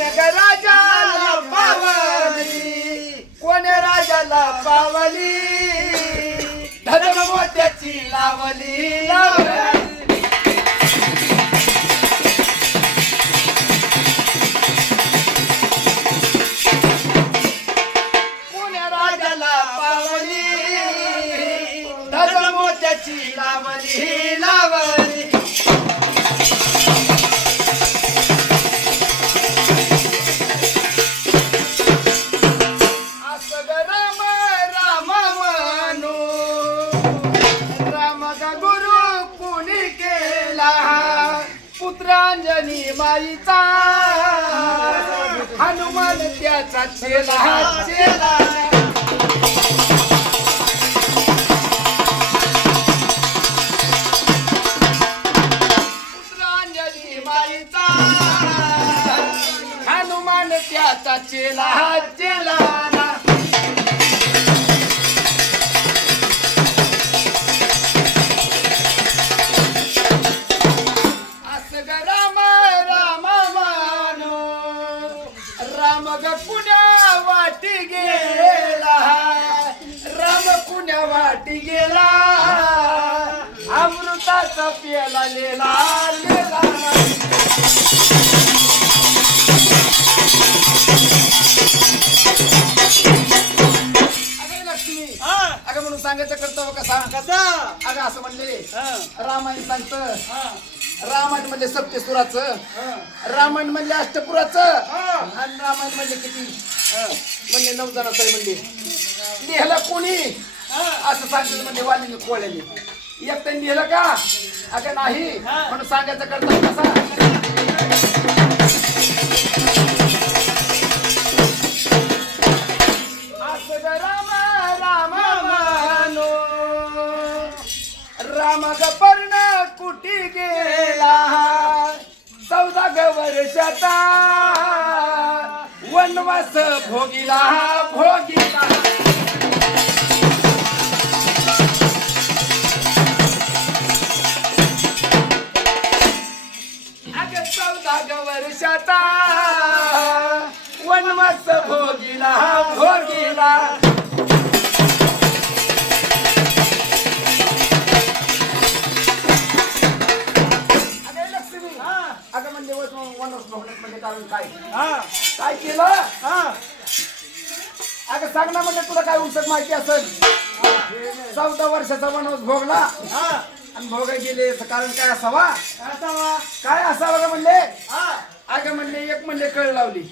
कोण्या राजाला पावली. कोण्या राजाला पावली? धन मोत्याची लावली. लावली पुण्या राजाला पावली? धन मोत्याची लावली लावली. पुत्रांजनी माईचा. हनुमान त्याचा चेला चेला. पुत्रांजली माईचा. हनुमान त्याचा चेला चेला. वाटी गेला. अमृताचा पेला लेला लेला अगं लक्ष्मी हा. अगं म्हणून सांगायचं कर्तव्य कसा? कसा? अगं असं म्हणले हा. रामायण सांगतं. हा. रामायण म्हणजे सप्तेश्वराचं हा. रामायण म्हणले अष्टपुराचं. आणि रामायण म्हणले किती? हा. म्हणले नऊ जणाचं म्हणले लिहिलं कोणी? असं सांगितलं म्हणजे वालीने कोळ्याने एकट्याने लिहिलं का? अगं नाही. म्हणून सांगायचं कर्तव्य कसा असं राम राम मानो. राम ग पर्ण कुठी गेला. चौदा ग वर्षाचा वनवास भोगिला. वर्षाचा वनवास भोगिला भोगिला. अगं हा. म्हणजे वन- वनवास भोगण्यात म्हणजे कारण काय? हा. काय केलं? हा. अगं सांग ना म्हणजे तुला काय उलट माहिती असेल? चौदा वर्षाचा वनवास भोगला. हा. आणि भोगा गेले कारण काय असावा? असावा? काय असावं ग म्हणले हा. अगं म्हणले एक म्हणले कळ लावली.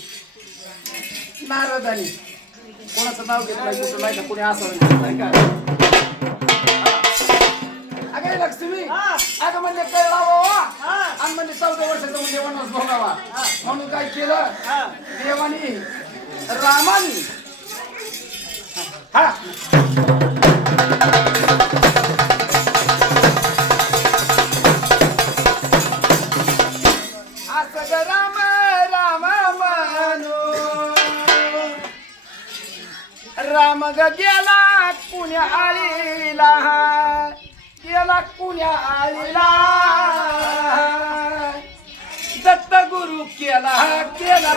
नारदानी. कोणाचं नाव घेतलं नाही, का कोणी असावं नाही का? अगं लक्ष्मी. हा. अगं म्हणले कळ लावा हा. आणि म्हणजे चौदा वर्षाचा म्हणजे वनवास भोगावा. म्हणून काय केलं? देवानी रामानी. हा. राम ग गेला पुण्या आळीला. गेला पुण्या आळीला. दत्त गुरु केला केला.